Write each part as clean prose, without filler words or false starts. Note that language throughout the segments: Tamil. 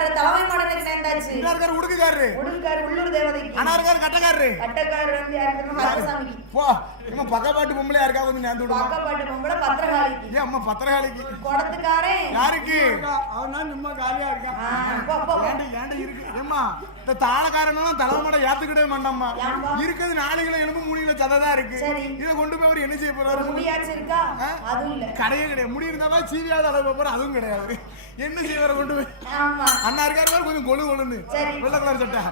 அலங்கார தலைமை மாடனுக்கு நேர்ந்தாச்சு. இருக்காரு உடுக்குக்காரரு உள்ளூர் தேவதைக்கு. அண்ணா இருக்காரு கட்டக்காரரு வந்து யாருக்கு கருப்பசாமிக்கு. போ இவன் பக்கப்பாட்டு பொம்பளை யாருக்கா கொஞ்சம் நேர்ந்து விடுமா. பக்கப்பாட்டு பொம்பளை பத்திரகாளிக்கு. ஏன் அம்மா பத்திரகாளிக்கு குடத்துக்காரே யாருக்கு அவன் தான் சும்மா காலியா இருக்கான். ஏண்டி இருக்கு ஏம்மா இந்த தாளக்காரனும் தலைமாட ஏத்துக்கிட்டே மாட்டாம்மா. இருக்குது 4 கிலோ எலும்பு 3 கிலோ சதை தான் இருக்கு. இதை கொண்டு போய் அவர் என்ன செய்ய போறாரு? முடியாச்சு இருக்கா? அதுவும் இல்ல. கடையே கிடையாது. முடி இருந்தா சீவியாத அளவு போற அதுவும் கிடையாது. என்ன செய்வார கொண்டு போய்? அண்ணா இருக்காரு கொஞ்சம் கொழு கொழுன்னு வெள்ளை கலர் சட்டை.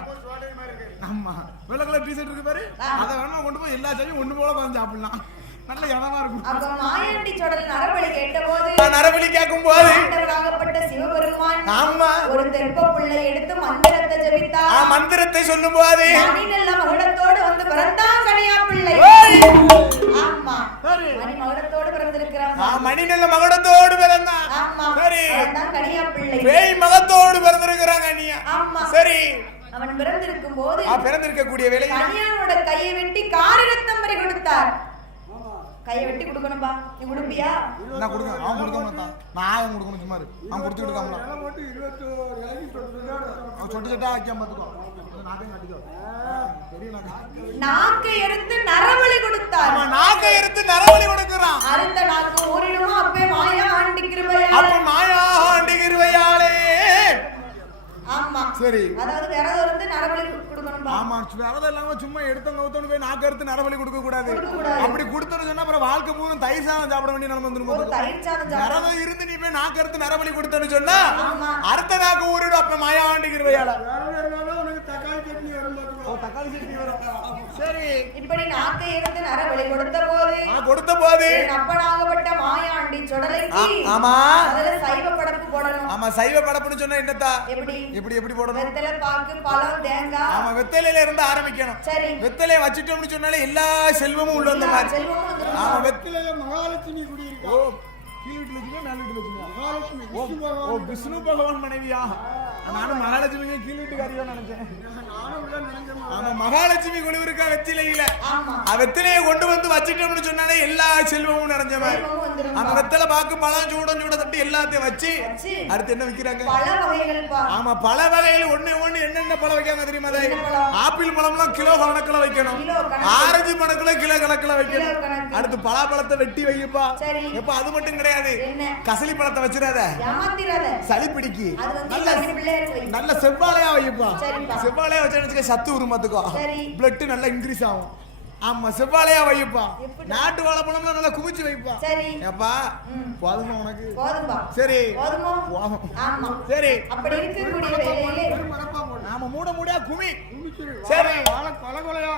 ஆமா வெள்ளை கலர் டி-ஷர்ட் இருக்கு பாரு. அதை வேணா கொண்டு போய் எல்லா சாமியும் ஒண்ணு போல கொஞ்சம் சாப்பிடலாம். நல்ல இடமா இருக்கும். அப்ப மாயாண்டி சொடல் நரபலி கேட்டபோது நரபலி கேட்கும்போது ஆண்டவராகப்பட்ட சிவபெருமான் ஆமா ஒரு தெப்ப புள்ளை எடுத்து மந்திரத்தை ஜபித்தார். மந்திரத்தை சொல்லும்போது மணிநல்ல மகுடத்தோடு வந்து பிறந்தான் கனியா பிள்ளை. ஆமா மணி மகுடத்தோடு பிறந்திருக்கிறான். மணிநல்ல மகுடத்தோடு பிறந்தான். ஆமா சரி அதான் கனியா பிள்ளை. பேய் மகத்தோடு பிறந்திருக்கிறாங்க கனியா. ஆமா சரி அவன் பிறந்திருக்கும் போது பிறந்திருக்கக்கூடிய வேலை கனியானோட கையை வெட்டி காரிரத்தம் வரை கொடுத்தார். கையை வெட்டி கொடுக்கணும்பா. நீ கொடுப்பியா? நான் கொடுக்க அவன் கொடுக்க மாட்டான். நான் கொடுக்கணும் சும்மா அவன் கொடுத்து கொடுக்காமல போட்டு 21 இலைக்கு அவன் சொட்டு சொட்டா ஆக்கியாம பாத்துக்கோ. நாக்கை எடுத்து நரபலி கொடுத்தார். நாக்கை எடுத்து நரபலி கொடுக்கிறான். அருந்த நாக்கு ஊரிடுமா அப்பே மாயா ஆண்டி கிருபையாலே. அப்ப மாயா ஆண்டி கிருபையாலே. ஆமா சரி அதாவது விரதம் இருந்து நரபலி கொடுக்கணும்பா. ஆமா விரதம் இல்லாம சும்மா எடுத்தவங்க ஊத்தணும் போய் நாக்கு எடுத்து நரபலி கொடுக்க கூடாது. அப்படி கொடுத்தோன்னு சொன்னா அப்புறம் வாழ்க்கை பூரா தயிர் சாதம் சாப்பிட வேண்டிய நிலைமை வந்துரும். தயிர் சாதம் விரதம் இருந்து நீ போய் நாக்கு எடுத்து நரபலி கொடுத்தோன்னு சொன்னா அடுத்த நாக்கு ஊரிடும். அப்ப மாயா ஆண்டி கிருபையால தக்காளி சட்னி வரும். தக்காளி சட்னி வரும். சரி இப்படி நாக்கை எடுத்து நரபலி கொடுத்த போது அப்பனாகப்பட்ட மாயாண்டி சொடலைக்கு ஆமா அதுல சைவ படப்பு போடணும். ஆமா சைவ படப்புன்னு சொன்னா என்னத்தா? எப்படி எப்படி போடணும்? வெத்தலை பாக்கு பழம் தேங்காய். ஆமா வெத்தலையில இருந்து ஆரம்பிக்கணும். சரி வெத்தலையை வச்சிட்டோம்னு சொன்னாலே எல்லா செல்வமும் உள்ள வந்த மாதிரி. செல்வமும் வந்துரும். ஆமா வெத்தலையில மகாலட்சுமி குடி இருக்கு. ஓ கீழ வீட்டுல வச்சுங்க மேல வீட்டுல வச்சுங்க. மகாலட்சுமி ஓ விஷ்ணு பகவான் மனைவியா? நானும் மகாலட்சுமி கீழ வீட்டுக்காரியோ நினைச்சேன். ஆமா மகாலட்சுமி கொலு இருக்கா வெத்திலையில. வெத்திலையை கொண்டு வந்து வச்சிட்டோம்னு சொன்னாலே எல்லா செல்வமும் நிறைஞ்ச மாதிரி. அந்த வெத்தலை பாக்கு பழம் சூட தட்டி எல்லாத்தையும் வச்சு அடுத்து என்ன வைக்கிறாங்க? ஆமா பல வகையில் ஒண்ணு என்னென்ன பழம் வைக்காங்க தெரியுமா? ஆப்பிள் பழம்லாம் கிலோ கணக்குல வைக்கணும். ஆரஞ்சு பழத்துல கிலோ கணக்குல வைக்கணும். அடுத்து பலாப்பழத்தை வெட்டி வைப்பா. எப்ப அது மட்டும் கிடையாது, கசலி பழத்தை வச்சிடாத, சளி பிடிக்கு. நல்ல செவ்வாழையா வைப்பா. செவ்வாழையா வச்சு சத்து உருமாத்துக்கோ, பிளட் நல்லா இன்க்ரீஸ் ஆகும். ஆமா செவ்வாழையா வைப்பா. நாட்டு வாழைப்பழம்லாம் நல்லா குமிச்சு வைப்பா. ஏப்பா போதுமா உனக்கு? சரி சரி அப்படி இருக்கக்கூடிய வேளையிலே நாம மூடையா குமி. சரி கொலையா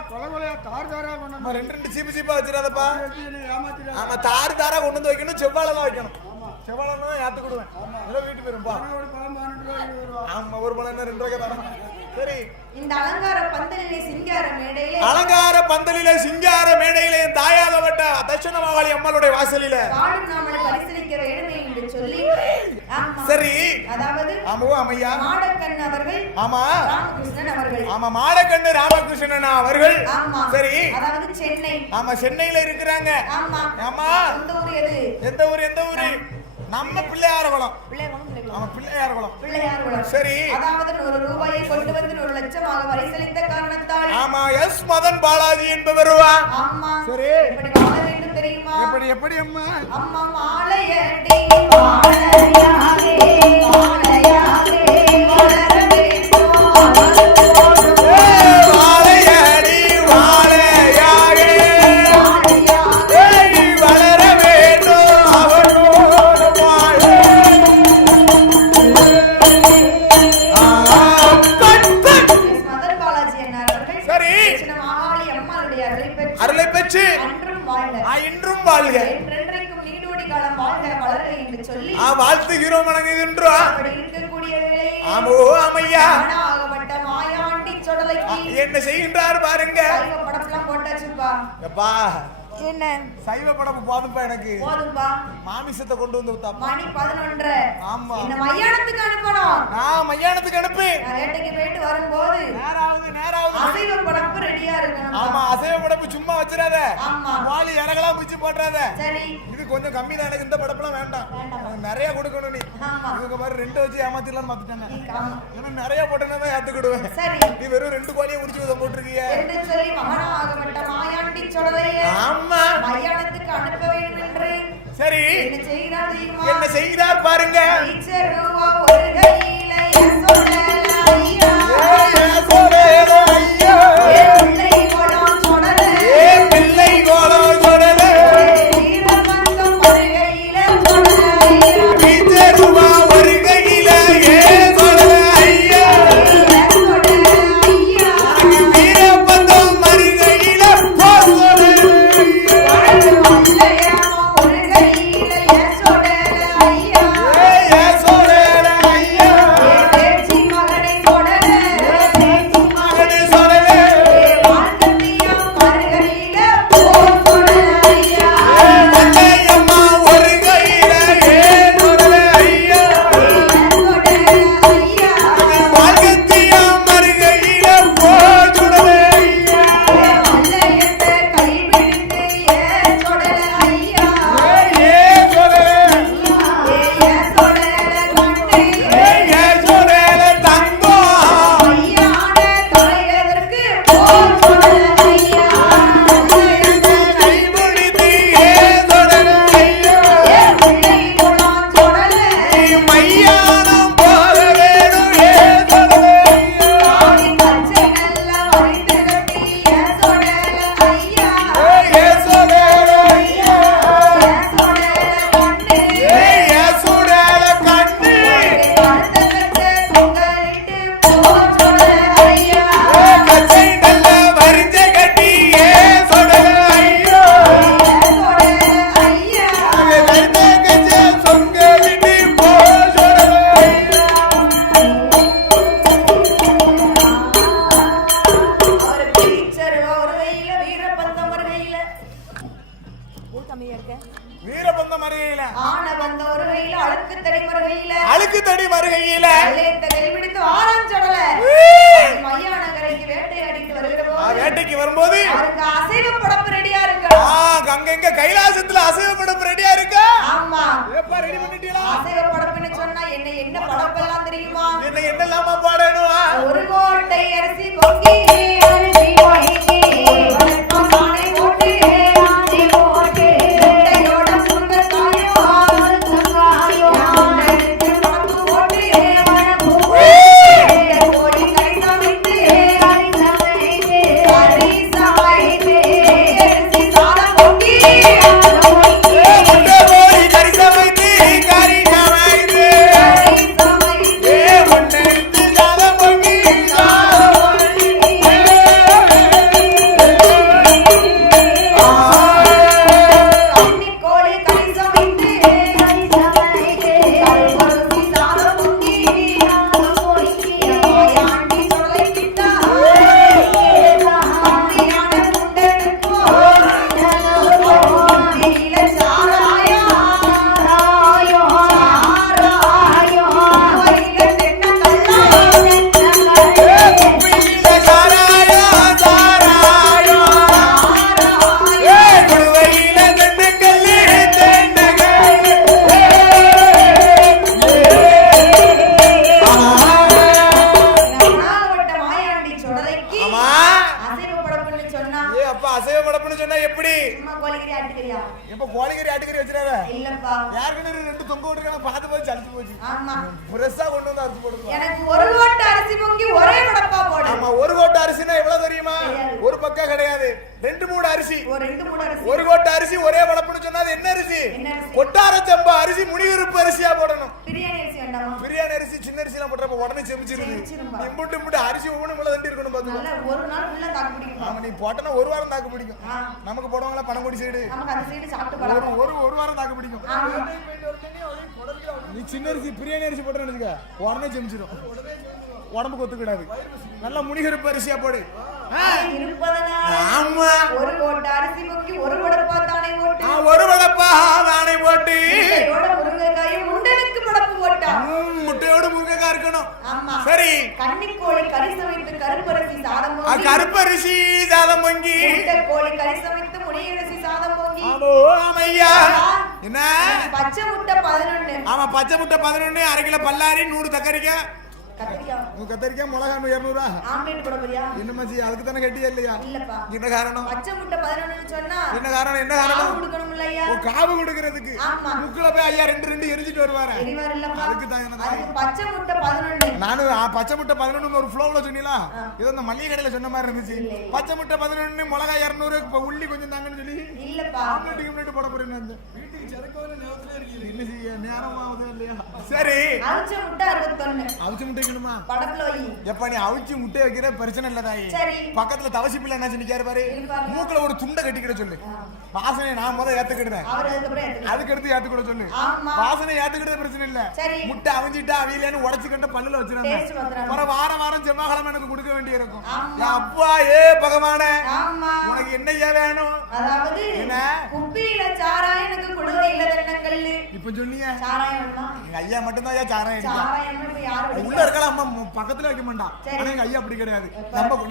தார் நம்ம ரெண்டு சீப்பு சீப்பா வச்சிடாதப்பா. ஆமா தாரா கொண்டு வந்து வைக்கணும். செவ்வாழை தான் வைக்கணும். செவ்வாழை ஏத்துக்கிடுவேன். வீட்டு போயிருப்பா. ஆமா ஒரு பழம் 2 ரூபாய்க்கு தரேன். சரி இந்த அலங்கார பந்தலிலே சிங்கார மேடையிலே தாயாகப்பட்ட தட்சண மகாளி அம்மாளுடைய வாசலில நாமளை பரிசீலிக்க வேண்டுமே என்று சொல்லி சரி அதாவது அம்மையா மாடக்கண்ண அவர்கள் ராமகிருஷ்ணன் அவர்கள் மாடக்கண்ணு ராமகிருஷ்ணன் அவர்கள் சரி அதாவது சென்னை சென்னையில இருக்கிறாங்க. ஆமா எந்த ஊரு? நம்ம பிள்ளையார்குளம். பிள்ளையார்குளம். சரி அதாவது 100 ரூபாயை கொண்டு வந்து 1 லட்சமாக பரிசளித்த காரணத்தால் ஆமா எஸ் மதன் பாலாஜி என்பவர். ஆமா சரி எப்படி வாழ வேண்டும் தெரியுமா? எப்படி அம்மா? அம்மா மாலையடி மாலையாகே மாலையாகே வளர வேண்டும். அருளை பெற்று இன்றும் வாழ்க, என்றென்றைக்கும் நீடூடி காலம் வாழ்க வளர என்று சொல்லி வாழ்த்துகிறோம் வணங்குகின்றோம். அப்படி இருக்கக்கூடிய வேளையில் ஆமோ அம்மையா ஆகப்பட்ட மாயாண்டி சொடலைக்கு என்ன செய்கின்றார் பாருங்க. சைவ படம்லாம் போட்டாச்சுப்பா. எப்பா என்ன சைவ படம் போதும்பா, எனக்கு போதும்பா. மாமிசத்தை கொண்டு வந்து விட்டா. மணி 11. ஆமா என்ன மயானத்துக்கு அனுப்பணும். நான் மயானத்துக்கு அனுப்பி வேட்டைக்கு போயிட்டு வரும்போது நேராவது அசைவ படப்பு ரெடியா இருக்கணும். ஆமா அசைவ படப்பு சும்மா வச்சிராத. ஆமா வாளி இறகலாம் பிச்சு போட்றாத. சரி இது கொஞ்சம் கம்மி தான், எனக்கு இந்த படப்பெல்லாம் வேண்டாம். நிறைய கொடுக்கணும் நீ. இவங்க மாதிரி 2 வச்சு ஏமாத்திடலாம்னு பார்த்துட்டாங்க. ஏன்னா நிறைய போட்டேன்னா தான் ஏத்துக்கிடுவேன். நீ வெறும் 2 கோழியை உரிச்சு வத போட்டிருக்கீங்க. ஆமா, மயானத்துக்கு அனுப்ப வேண்டும் என்று சரி என்ன செய்கிறார் பாருங்க. பிள்ளை கோலம் சொடல ரூபா ஒரு கையில சொடல ஐயா வீரபந்தம் மறுகையில அழுக்கு தடி மறுகையில வேட்டைக்கு வரும்போது அசைவ படப்பு ரெடியா இருக்கு. அங்க கைலாசத்துல அசைவ படப்பு ரெடியா இருக்கா? ஆமா. ஏப்பா ரெடி பண்ணிட்டீங்களா? அசைவ படப்புன்னு சொன்னா என்ன படப்பெல்லாம் தெரியுமா? என்னெல்லாமா பாடணும்? ஒரு கோட்டை அரிசி பொங்கி அரிசி பொங்கி பானை போட்டு ஆதி போட்டு கையோட சுங்கத்தாயோ சுங்காயோ படப்பு போட்டு வரப்பு கோடி கைசமைத்து அரிசமைத்து அரிசி சாதம் பொங்கி எனக்கு ஒரு கோட்டை அரிசி பொங்கி ஒரே வடப்பா போடு. ஆமா, ஒரு கோட்டை அரிசினா எவ்வளவு தெரியுமா? ஒரு பக்கா கிடையாது, 2-3 அரிசி. ஒரு கோட்டை அரிசி ஒரே வடப்புன்னு சொன்னா அது என்ன அரிசி? கொட்டார சம்பா அரிசி, முனிவிருப்பு அரிசியா போடணும். பிரியாணி அரிசி வேண்டாமா? பிரியாணி அரிசி சின்ன அரிசி எல்லாம் போடுறப்ப உடனே செமிச்சிருது. இம்புட்டு அரிசி ஒவ்வொன்றும் உள்ள தண்டி இருக்கணும் பாத்து. ஒரு நாள் ஃபுல்லா தாக்கு பிடிக்கும். ஆமா, நீ போட்டனா ஒரு வாரம் தாக்கு பிடிக்கும். நமக்கு போடுவாங்களா பனங்குடி சைடு, நமக்கு அந்த சைடு சாப்பிட்டு பழக்கம். ஒரு வாரம் தாக்கு பிடிக்கும். நீ சின்ன அரிசி பிரியாணி அரிசி போட்டேன்னு வச்சுக்க உடனே செமிச்சிடும், உடம்புக்கு ஒத்துக்கிடாது. நல்ல முனிகருப்பு அரிசியா போடு. ஆமா, ஒரு கோட்டை அரிசி பொங்கி ஒரு வடப்பா தானே போட்டு, ஒரு வடப்பா தானே போட்டு முருங்கைக்காயும் முண்டனுக்கு படப்பு போட்டா. முட்டையோட முருங்கைக்காய் இருக்கணும். ஆமா, சரி. கன்னிக்கோழி கறி சமைத்து கருப்பரிசி சாதம் பொங்கி கருப்பரிசி சாதம் பொங்கி முட்டை கோழி கறி சமைத்து முடியரசி சாதம் பொங்கி ஆமோ ஆமையா என்ன பச்சை முட்டை 11 ஆமா பச்சை முட்டை 11 1/2 கிலோ பல்லாரி 100 தக்காளிக்காய் கத்திரிக்காய் கத்தரிக்காய் மிளகா 200 ஆம்லெட் போட போறியா என்ன மச்சி அதுக்கு தானே கட்டியா இல்லையா இல்லப்பா என்ன காரணம் பச்சை முட்டை 11 சொன்னா என்ன காரணம் காவு கொடுக்கணும் இல்லையா ஓ காவு கொடுக்கிறதுக்கு ஆமா முக்குல போய் ஐயா 2 எரிஞ்சிட்டு வருவாரு எரிவார் இல்லப்பா அதுக்கு தான் என்ன அதுக்கு பச்சை முட்டை 11 நானும் பச்சை முட்டை 11 ஒரு ஃப்ளோல சொன்னீங்களா இது அந்த மல்லிகை கடையில சொன்ன மாதிரி இருந்துச்சு பச்சை முட்டை 11 மிளகா 200 இப்ப உள்ளி கொஞ்சம் தாங்கன்னு சொல்லி இல்லப்பா ஆம்லெட் போட போறேன் அந்த வீட்டுக்கு சரக்கோல நேரத்துல இருக்கு என்ன செய்ய நேரம் ஆகுது இல்லையா சரி அவிச்ச முட்டை 61 அவிச்ச முட்டை வேணுமா படத்துல வை எப்ப நீ அவிச்சு முட்டை வைக்கிற பிரச்சனை இல்ல தாயி சரி பக்கத்துல தவசி பிள்ளை என்ன நிக்காரு பாரு மூக்குல ஒரு துண்டை கட்டிக்கிட சொல்லு வாசனை நான் முத ஏத்துக்கிடுவேன் அவர் அதுக்கப்புறம் அதுக்கு எடுத்து ஏத்துக்கிட சொல்லு ஆமா வாசனை ஏத்துக்கிட்டது பிரச்சனை இல்ல சரி முட்டை அவிஞ்சிட்டா அவியலன்னு உடைச்சுக்கிட்ட பல்லுல வச்சிருந்தேன் டேஸ்ட் பண்றாங்க வர வாரம் செவ்வாய்க்கிழமை எனக்கு கொடுக்க வேண்டி இருக்கும் ஆமா அப்பா ஏ பகவானே ஆமா உனக்கு என்னையா வேணும் அதாவது என்ன குப்பியில சாராயம் எனக்கு கொடுக்க இல்ல தண்டங்கல்லு இப்ப சொன்னீங்க சாராயம் வேணுமா எங்க ஐயா மட்டும் தான் ஐயா சாரம் அடிக்கும் சாராயம் இப்ப யாரு உள்ள இருக்கலாம் அம்மா பக்கத்துல வைக்க மாட்டான் ஆனா எங்க ஐயா அப்படி கிடையாது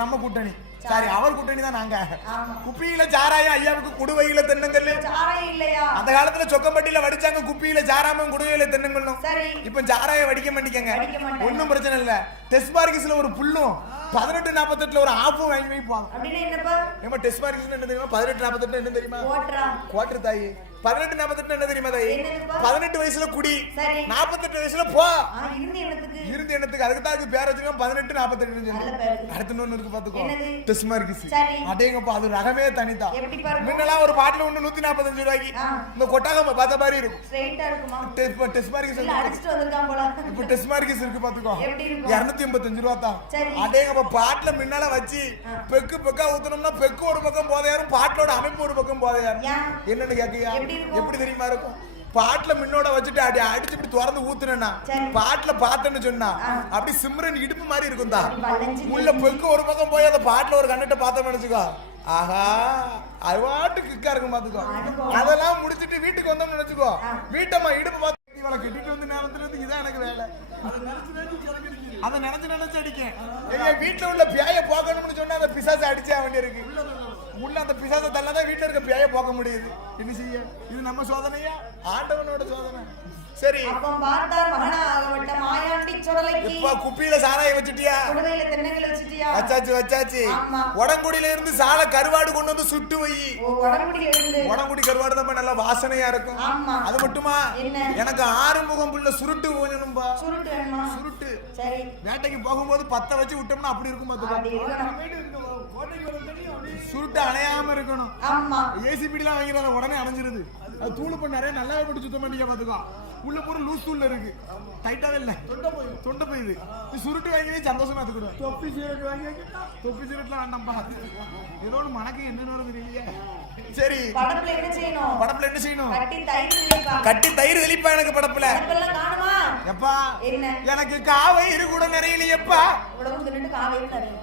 நம்ம கூட்டணி சாரி அவர் கூட்டணி தான் நாங்க ஆமா குப்பியில சாராயம் ஐயாவுக்கு குடுவையில தென்னங்கல்லு சாராயம் இல்லையா அந்த காலத்துல சொக்கம்பட்டியில வடிச்சாங்க குப்பியில சாராமும் குடுவையில தென்னங்கல்லும் சரி இப்ப சாராயம் வடிக்க மாட்டேங்க வடிக்க மாட்டாங்க ஒண்ணும் பிரச்சனை இல்ல டெஸ்ட் மார்க்கிஸ்ல ஒரு புல்லும் 1848 ஒரு ஆப்பும் வாங்கி வைப்பாங்க அப்படின்னா என்னப்பா ஏமா டெஸ்ட் மார்க்கிஸ்ல என்ன தெரியுமா 1848 என்ன தெரியுமா ஓட்றா குவார்டர் தாயி 1848 என்ன தெரியுமா தாயி என்னதுப்பா 18 வயசுல குடி சரி 48 வயசுல போ இருந்து என்னத்துக்கு இருந்து என்னத்துக்கு அதுக்கு தான் அதுக்கு பேர் வச்சிருக்கோம் 18 48 நல்ல பேரு அடுத்து இன்னொன்னு இருக்கு பாத்துக்கோ என்னது டெஸ்ட் மார்க்கிஸ் சரி அடேங்கப்பா அது ரகமே தனிதான் எப்படி பாருங்க முன்னெல்லாம் ஒரு பாட்டில் ஒண்ணு 145 ரூபாய்க்கு இந்த கொட்டாகம் பார்த்த மாதிரி இருக்கும் ஸ்ட்ரைட்டா இருக்குமா டெஸ்ட் மார்க்கிஸ் இல்ல அடிச்சிட்டு வந்திருக்கான் போல இப்ப டெஸ்ட் மார்க்கிஸ் இருக்கு பாத்துக்கோ எப்படி இருக்கும் 285 ரூபா தான் சரி அடேங்கப்பா பாட்டில முன்னால வச்சு பெக்கு பெக்கா ஊத்தணும்னா பெக்கு ஒரு பக்கம் போதையாரும் பாட்டிலோட அமைப்பு ஒரு பக்கம் போதையாரும் ஏன் என்னன்னு கேக்கியா எப்படி இருக்கும் எப்படி தெரியுமா இருக்கும் பாட்டில முன்னோட வச்சுட்டு அடி அடிச்சு இப்படி திறந்து ஊத்துனா பாட்டில பார்த்தேன்னு சொன்னா அப்படி சிம்ரன் இடுப்பு மாதிரி இருக்கும் தான் உள்ள பெக்கு ஒரு பக்கம் போய் அந்த பாட்டில ஒரு கண்ணட்ட பார்த்தோம்னு நினைச்சுக்கோ ஆஹா அது பாட்டு கிக்கா இருக்கும் பாத்துக்கோ அதெல்லாம் முடிச்சிட்டு வீட்டுக்கு வந்தோம்னு நினைச்சுக்கோ வீட்டம்மா இடுப்பு பார்த்து இவளை கட்டிட்டு வந்து நேரத்துல இருந்து இதான் எனக்கு வேலை அதை நினைச்சு அடிக்கேன் எங்க வீட்டுல உள்ள பேய போக்கணும்னு சொன்னா அந்த பிசாசை அடிச்சே வேண்டியிருக்கு உள்ள அந்த பிசாசை தள்ளதான் வீட்டுல இருக்க பேய போக்க முடியுது என்ன செய்ய இது நம்ம சோதனையா ஆண்டவனோட சோதனை சரி அப்ப பார்த்தார் மகனாகப்பட்ட மாயாண்டி சுடலைக்கு இப்ப குப்பியில சாராயம் வச்சிட்டியா குடுவையில தென்னங்கல் வச்சிட்டியா வச்சாச்சு ஆமா உடங்குடியில இருந்து சாலை கருவாடு கொண்டு வந்து சுட்டு வை உடம்புடியில இருந்து உடங்குடி கருவாடு தான் நல்லா வாசனையா இருக்கும் ஆமா அது மட்டுமா என்ன எனக்கு ஆறுமுகம் புள்ள சுருட்டு வேணும்பா சுருட்டு வேணுமா சுருட்டு சரி வேட்டைக்கு போகும்போது 10 வச்சு விட்டோம்னா அப்படி இருக்கும் அப்படி இருக்கணும் சுருட்டு அணையாம இருக்கணும் ஆமா ஏசிபிடிலாம் வாங்கிறத உடனே அணைஞ்சிருது அது தூள் பண்ண நிறைய நல்லாவே போட்டு சுத்தம் பண்ணிக்க பாத்துக்கோ உள்ள பூரா லூஸ் தூள்ல இருக்கு டைட்டாவே இல்ல தொண்டை போயிது நீ சுருட்டு வாங்கி சந்தோஷமா எடுத்துக்கிடுவேன் தொப்பி சீரட் வாங்கி தொப்பி சீரட்லாம் வேண்டாம்பா ஏதோ ஒரு மனக்கு என்னன்னு தெரியலையே சரி படப்புல என்ன செய்யணும் படப்புல என்ன செய்யணும் கட்டி தயிர் தெளிப்பா எனக்கு படப்புல படப்பெல்லாம் காணுமா எப்பா என்ன எனக்கு காவை இரு கூட நிறையலையப்பா உடம்பு தின்னுட்டு காவே நிறைய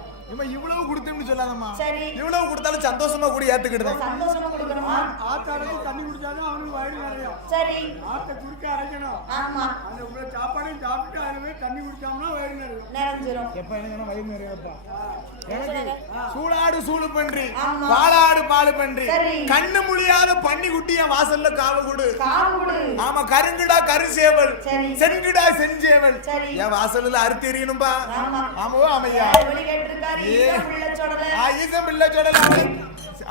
இவ்வளவு கொடுத்தேன்னு சொல்லாதம்மா சரி இவ்வளவு கொடுத்தாலும் சந்தோஷமா கூட ஏத்துக்கிடுதேன் சந்தோஷமா கொடுக்கணுமா ஆத்தாடைக்கு தண்ணி குடிச்சாதான் அவனுக்கு வயிறு நிறையா சரி ஆத்த குறுக்க அரைக்கணும் ஆமா அந்த உள்ள சாப்பாடையும் சாப்பிட்டு அதுல போய் தண்ணி குடிச்சாங்கன்னா வயிறு நிறையும் நிறைஞ்சிரும் எப்ப எனக்கு வயிறு நிறையப்பா எனக்கு சூடாடு சூடு பன்றி ஆமா. பாலாடு பாலு பன்றி சரி. கண்ணு முழியாத பன்னி குட்டி என் வாசல்ல காவு கொடு காவுடு ஆமா கருங்குடா கருசேவல் சரி செங்குடா செஞ்சேவல் சரி என் வாசல்ல அறுத்து எறியணும்பா ஆமா ஆமாவோ ஆமையா வெளி கேட்டிருக்காரு பிள்ளை சொடல ஈசம் பிள்ளை சொல்லல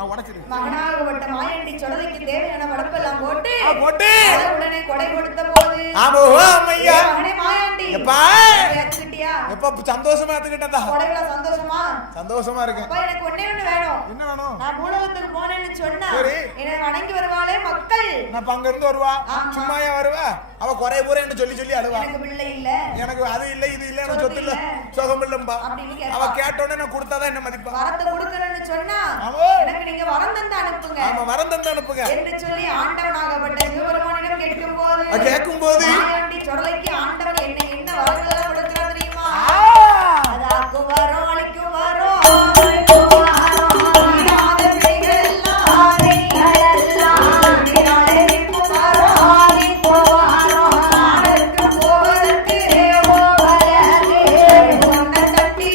உடச்சிரு மகனாகப்பட்ட மாயாண்டி சொடலைக்கு தேவையான படப்பெல்லாம் போட்டு போட்டு அதை உடனே கொடை கொடுத்த போது ஆமாவோ ஆமையா மகனே மாயாண்டி எப்பா ஏத்துக்கிட்டியா எப்ப சந்தோஷமா ஏத்துக்கிட்டா கொடைவில சந்தோஷமா சந்தோஷமா இருக்கேன் அப்பா எனக்கு ஒண்ணே ஒண்ணு வேணும் என்ன வேணும் நான் பூலோகத்துக்கு போனேன்னு சொன்னா சரி. என்னை வணங்கி வருவாளே மக்கள் நான் இப்ப அங்க இருந்து வருவா ஆமா. சும்மாயா வருவா அவ குறைய பூரா என்ன சொல்லி அழுவா எனக்கு பிள்ளை இல்ல எனக்கு அது இல்ல இது இல்ல எனக்கு சொத்து இல்ல சொத்து சுகம் இல்லம்பா அப்படின்னு அவ கேட்பா கேட்டோடனே நான் கொடுத்தாதான் என்ன மதிப்பா வரத்தை கொடுக்கணும்னு சொன்னா ஆமா. எனக்கு நீங்க வரம் தந்து அனுப்புங்க ஆமா வரம் தந்து அனுப்புங்க என்று சொல்லி ஆண்டவனாகப்பட்ட சிவபெருமானிடம் கேட்கும் போது கேட்கும் போது மாயாண்டி சொடலைக்கு ஆண்டவன் என்ன வரங்கள் கொடுக்கிறார் தெரியுமா அதாக்கும் வரோம் அழிக்கும் வரோம் இடாத பிடிகள் எல்லாம் இடாத நிற்கும் வரோம் நாடற்கு போவதற்கு உன்னை கட்டி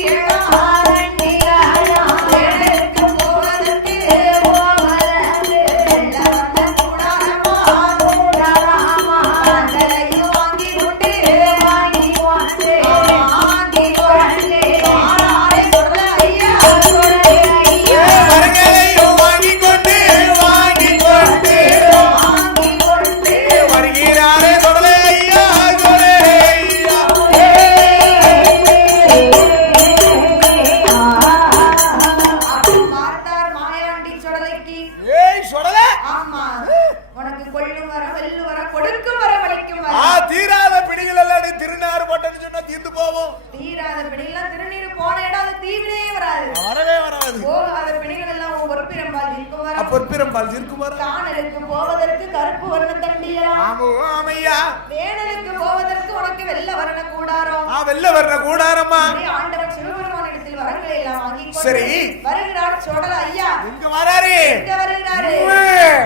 பொற்பிரம்பால் சிறுக்குமாரா காணலுக்கு போவதற்கு கருப்பு வர்ண தண்டியா ஆமோ ஆமையா வேணலுக்கு போவதற்கு உனக்கு வெள்ள வர்ண கூடாரம் வெள்ள வர்ற கூடாரம்மா ஆண்டவர் சிவபெருமான் இடத்தில் வரங்களை எல்லாம் வாங்கி சரி வருகிறார் சோடல ஐயா எங்க வராரு எங்க வருகிறாரு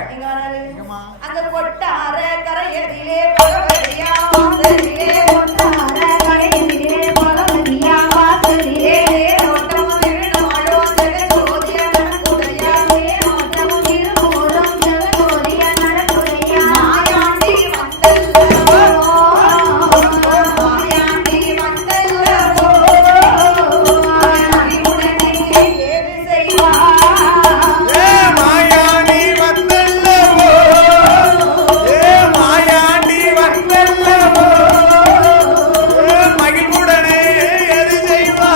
எங்க வராரு அந்த கொட்டார கரையதிலே பகவதியா வாசலிலே கொட்டார கரையதிலே பகவதியா வாசலிலே ஓட்டம திருநாளோ ஜெகஜோதிய நடக்குடையா ஓட்டம திருமூலம் ஜெகஜோதிய நடக்குடையா மாயாண்டி வந்தல்லவோ மாயாண்டி வந்தல்லவோ மாயாண்டி உடனே ஏது செய்வா மாயாண்டி வந்தல்லவோ மாயாண்டி வந்தல்லவோ மகிழ்வுடனே எது செய்வா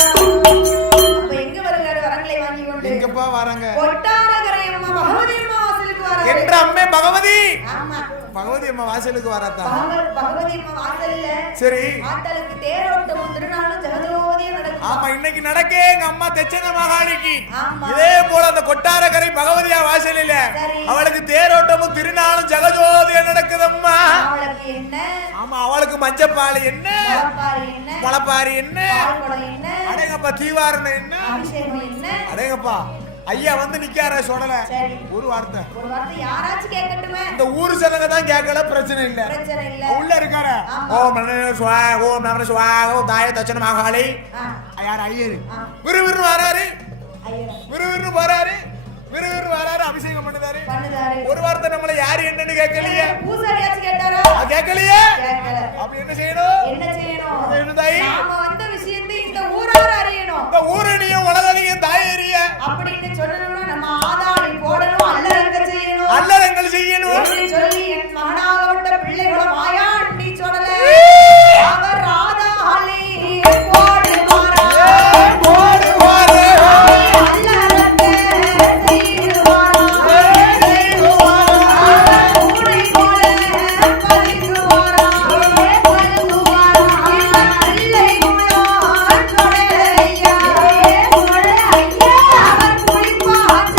அப்ப எங்க வருகிறாரு வரங்களை வாங்கி கொண்டு எங்கப்பா வராங்க கொட்டாரகரை அம்மா பகவதி அம்மா வாசலுக்கு வராரு என்ற அம்மே பகவதி ஆமா பகவதி அம்மா வாசலுக்கு வராதா பகவதி அம்மா வாசல்ல சரி ஆட்டலுக்கு தேரோட்டமும் திருநாளும் ஜெகஜோதியும் நடக்கும் ஆமா இன்னைக்கு நடக்கே எங்க அம்மா தெச்சன மகாளிக்கு ஆமா. இதே போல அந்த கொட்டாரக்கரை பகவதியா வாசலில சரி. அவளுக்கு தேரோட்டமும் திருநாளும் ஜெகஜோதியா நடக்குதம்மா அவளுக்கு என்ன ஆமா அவளுக்கு மஞ்சப்பால் என்ன முளைப்பாரி என்ன முளைப்பாரி என்ன பால்குடம் என்ன அடேங்கப்பா தீவாரணம் என்ன அபிஷேகம் என்ன அடேங்கப்பா ஐயா வந்து நிக்கார சொல்லல சரி ஒரு வார்த்தை ஒரு வார்த்தை யாராச்சும் கேட்கட்டுமே இந்த ஊரு ஜனங்க தான் கேட்கல பிரச்சனை இல்ல பிரச்சனை இல்ல உள்ள இருக்காரு ஆமா. ஓம் நம சிவாய ஓம் நம சிவாய ஓம் தாய தச்சன மகாளி யார் ஐயரு ஆ. விறுவிறு வராரு ஐயா விறுவிறு வராரு விறுவிறு வராரு அபிஷேகம் பண்ணுதாரு பண்ணுதாரு ஒரு வார்த்தை நம்மள யாரு என்னன்னு கேட்கலையே பூசாரியாச்சும் கேட்டாரா கேட்கலையே கேட்கல அப்படி என்ன செய்யணும் என்ன செய்யணும் என்ன தாயி? நாம வந்த விஷயத்தை இந்த ஊரார் அறியணும் இந்த ஊரணியும் உலகணியும் தாயறிய அப்படின்னு சொல்லணும்னா நம்ம ஆதாளி போடணும் அல்லறங்க செய்யணும் அல்லறங்கள் செய்யணும் என்று சொல்லி என் மகனாகப்பட்ட பிள்ளைகள மாயாண்டி சொல்லல அவர் ஆதாளி போடுவாரா போடுவாரு அல்லறங்க செய்வாரா ஊரை போல பறிக்குவாரா பறிக்குவாரா பிள்ளை குழார் சொடையா அவர் குளிப்பாச்ச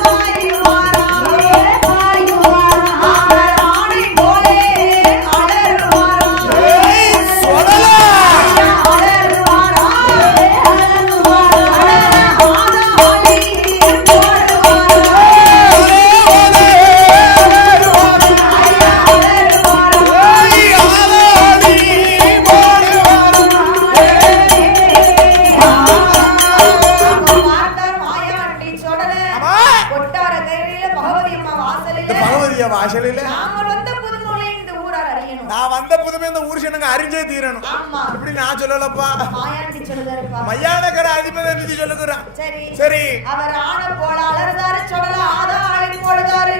பாயுவாரா அவர் ஆணை போலே அலறுவாரா ஏய், சொல்லலா. அலறுவாரா ஆதாளி போடுவாரா ஏய், ஆளாளி போடுவாரு. ஆமா. கொட்டார கையில பகவதி அம்மா இந்த வாசலில பகவதியா வாசலில நாங்கள் வந்த புதுமொழி இந்த ஊரார் அறியணும் நான் வந்த புதுமை இந்த ஊர் ஜனங்க அறிஞ்சே தீரணும் ஆமா இப்படி நான் சொல்லலப்பா மாயாண்டி சொல்லுதாருப்பா மையானக்கர அதிபதி நிதி சொல்லுகிறான் சரி சரி அவர் ஆன போல அலறுதாரு சொல்லல ஆதாளி போடுதாரு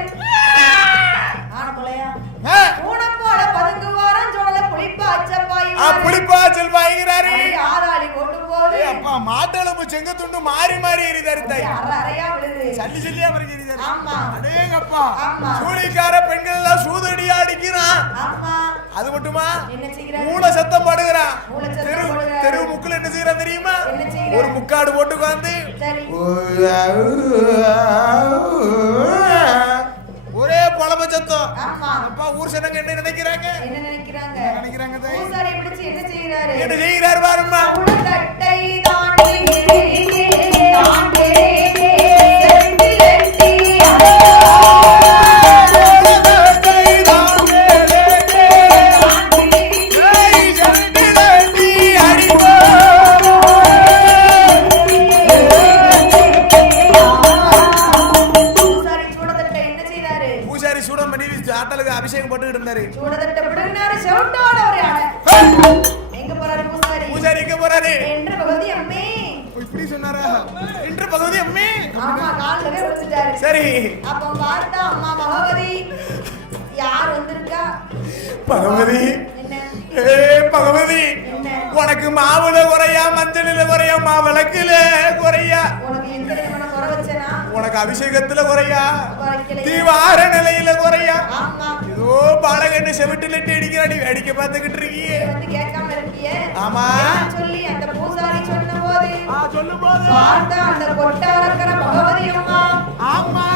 ஆன போலயா ஆ, பூனை போல பதுங்குவாரம் சொல்லல புளிப்பா அச்சப்பாய் புளிப்பா செல்வாய்கிறாரு ஆதாளி கொண்டு போது அப்பா மாட்டளம்பு செங்கத்துண்டு மாறி மாறி எரிதாரு தாய் அரை அறையா விழுது சல்லி சல்லியா மறைஞ்சு எரிதாரு ஆமா அடேங்கப்பா ஆமா. சூழிக்கார பெண்கள் எல்லாம் சூதடியா அடிக்கிறான் ஆமா அது மட்டுமா என்ன செய்கிறாரு மூளை சத்தம் படுகிறான் மூளை சத்தம் தெரு போடுகிறாரு. தெரு முக்குல என்ன செய்யறான் தெரியுமா என்ன செய்கிறாரு? ஒரு முக்காடு போட்டு உட்கார்ந்து சரி ஒரே பழம சத்தம் ஆமா அப்பா ஊர் ஜனங்க என்ன நினைக்கிறாங்க என்ன நினைக்கிறாங்க நினைக்கிறாங்க தாய்? பூசாரி பிடிச்சு என்ன செய்கிறாரு என்ன செய்கிறார் பாருமா உடத்தட்டை தாண்டி தாண்டி செட்டிலெட்டி பூசாரி சூடத்தட்டை என்ன செய்தாரு பூசாரி சூடம் பண்ணி ஆட்டலுக்கு அபிஷேகம் போட்டுக்கிட்டு இருந்தாரு சூடத்தட்டை பிடுங்கினாரு செவட்டோட ஒரு யானை எங்க போறாரு பூசாரி பூசாரி எங்க போறாரு என்று பகவதி அம்மே இப்படி சொன்னாரா இன்று பகவதி அம்மி ஆமா காலில் விழுந்துட்டாரு சரி அப்போ பார்த்தா அம்மா பகவதி யார் வந்திருக்கா பகவதி என்ன ஏ பகவதி என்ன உனக்கு மாவுல குறையா மஞ்சளில குறையா மாவிளக்குல குறையா உனக்கு எந்த விதமான குறை வச்சனா உனக்கு அபிஷேகத்துல குறையா குறைக்கலையா? தீவார நிலையில குறையா ஆமா ஏதோ பாலகண்ணு செவிட்டுல அடிக்கிறாடி வேடிக்கை பார்த்துக்கிட்டு இருக்கியே வந்து கேட்காம இருக்கியே ஆமா. என்ன சொல்லி அந்த பூசாரி சொன்ன போது சொல்லும் போது பார்த்த அந்த கொட்டை வளர்க்கிற பகவதி அம்மா ஆமா